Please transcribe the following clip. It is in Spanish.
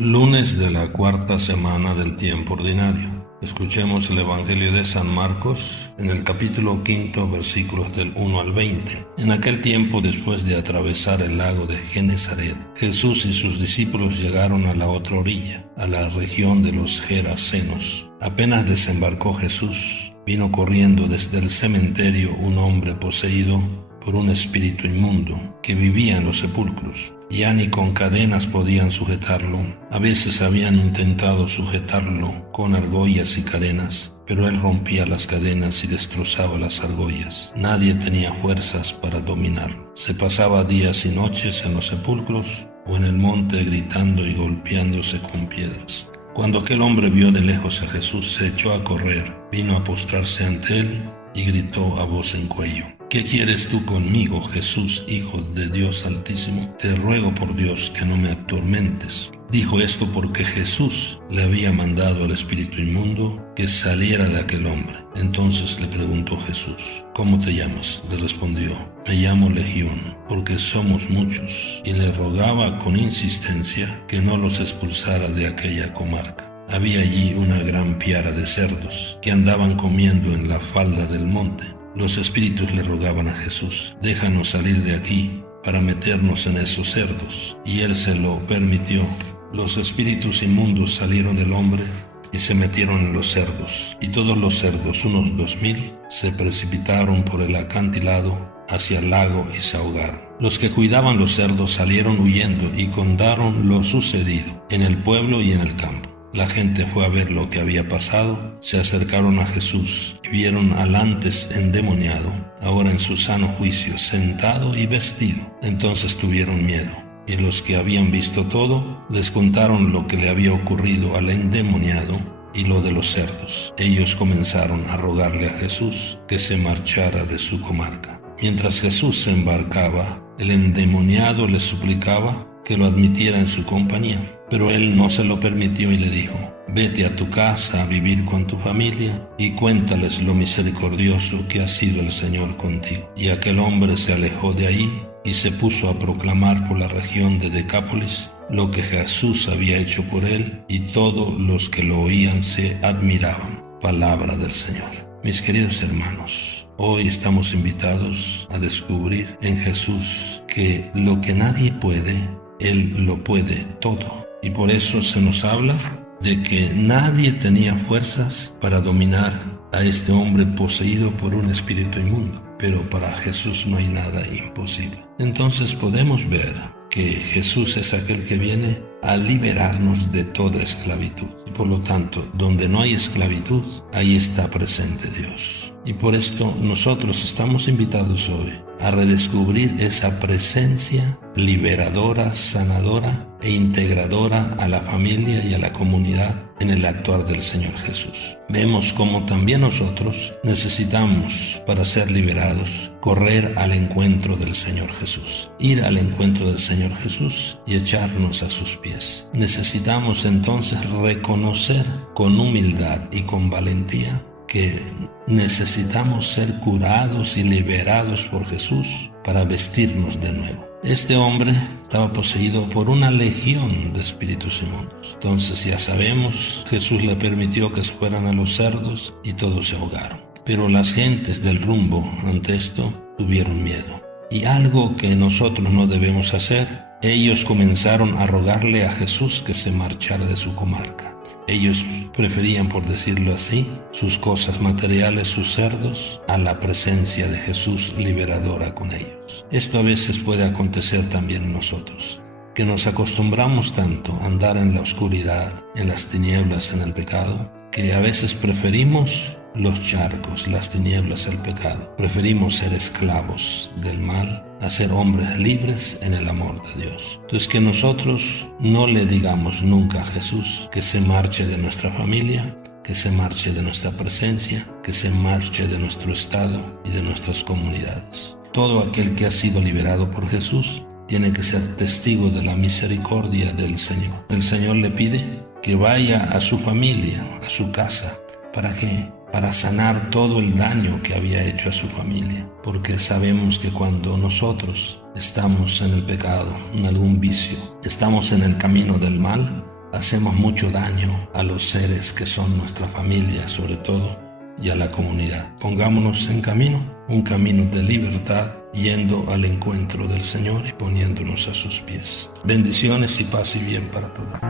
Lunes de la cuarta semana del tiempo ordinario. Escuchemos el Evangelio de San Marcos en el capítulo 5, versículos del 1 al 20. En aquel tiempo, después de atravesar el lago de Genesaret, Jesús y sus discípulos llegaron a la otra orilla, a la región de los Gerasenos. Apenas desembarcó Jesús, vino corriendo desde el cementerio un hombre poseído por un espíritu inmundo que vivía en los sepulcros. Ya ni con cadenas podían sujetarlo. A veces habían intentado sujetarlo con argollas y cadenas, pero él rompía las cadenas y destrozaba las argollas. Nadie tenía fuerzas para dominarlo. Se pasaba días y noches en los sepulcros o en el monte gritando y golpeándose con piedras. Cuando aquel hombre vio de lejos a Jesús, se echó a correr, vino a postrarse ante él y gritó a voz en cuello: ¿Qué quieres tú conmigo, Jesús, Hijo de Dios Altísimo? Te ruego por Dios que no me atormentes. Dijo esto porque Jesús le había mandado al espíritu inmundo que saliera de aquel hombre. Entonces le preguntó Jesús: ¿Cómo te llamas? Le respondió: Me llamo Legión, porque somos muchos. Y le rogaba con insistencia que no los expulsara de aquella comarca. Había allí una gran piara de cerdos que andaban comiendo en la falda del monte. Los espíritus le rogaban a Jesús: déjanos salir de aquí para meternos en esos cerdos. Y él se lo permitió. Los espíritus inmundos salieron del hombre y se metieron en los cerdos. Y todos los cerdos, unos 2000, se precipitaron por el acantilado hacia el lago y se ahogaron. Los que cuidaban los cerdos salieron huyendo y contaron lo sucedido en el pueblo y en el campo. La gente fue a ver lo que había pasado, se acercaron a Jesús y vieron al antes endemoniado, ahora en su sano juicio, sentado y vestido. Entonces tuvieron miedo, y los que habían visto todo les contaron lo que le había ocurrido al endemoniado y lo de los cerdos. Ellos comenzaron a rogarle a Jesús que se marchara de su comarca. Mientras Jesús se embarcaba, el endemoniado le suplicaba que lo admitiera en su compañía. Pero él no se lo permitió y le dijo: vete a tu casa a vivir con tu familia y cuéntales lo misericordioso que ha sido el Señor contigo. Y aquel hombre se alejó de ahí y se puso a proclamar por la región de Decápolis lo que Jesús había hecho por él, y todos los que lo oían se admiraban. Palabra del Señor. Mis queridos hermanos, hoy estamos invitados a descubrir en Jesús que lo que nadie puede, Él lo puede todo. Y por eso se nos habla de que nadie tenía fuerzas para dominar a este hombre poseído por un espíritu inmundo. Pero para Jesús no hay nada imposible. Entonces podemos ver que Jesús es aquel que viene a liberarnos de toda esclavitud. Y por lo tanto, donde no hay esclavitud, ahí está presente Dios. Y por esto nosotros estamos invitados hoy a redescubrir esa presencia liberadora, sanadora e integradora a la familia y a la comunidad en el actuar del Señor Jesús. Vemos cómo también nosotros necesitamos, para ser liberados, correr al encuentro del Señor Jesús, ir al encuentro del Señor Jesús y echarnos a sus pies. Necesitamos entonces reconocer con humildad y con valentía que necesitamos ser curados y liberados por Jesús para vestirnos de nuevo. Este hombre estaba poseído por una legión de espíritus inmundos. Entonces ya sabemos, Jesús le permitió que se fueran a los cerdos y todos se ahogaron. Pero las gentes del rumbo ante esto tuvieron miedo. Y algo que nosotros no debemos hacer, ellos comenzaron a rogarle a Jesús que se marchara de su comarca. Ellos preferían, por decirlo así, sus cosas materiales, sus cerdos, a la presencia de Jesús liberadora con ellos. Esto a veces puede acontecer también en nosotros, que nos acostumbramos tanto a andar en la oscuridad, en las tinieblas, en el pecado, que a veces preferimos los charcos, las tinieblas, el pecado. Preferimos ser esclavos del mal a ser hombres libres en el amor de Dios. Entonces, que nosotros no le digamos nunca a Jesús que se marche de nuestra familia, que se marche de nuestra presencia, que se marche de nuestro estado y de nuestras comunidades. Todo aquel que ha sido liberado por Jesús tiene que ser testigo de la misericordia del Señor. El Señor le pide que vaya a su familia, a su casa. ¿Para qué? Para sanar todo el daño que había hecho a su familia. Porque sabemos que cuando nosotros estamos en el pecado, en algún vicio, estamos en el camino del mal, hacemos mucho daño a los seres que son nuestra familia, sobre todo, y a la comunidad. Pongámonos en camino, un camino de libertad, yendo al encuentro del Señor y poniéndonos a sus pies. Bendiciones y paz y bien para todos.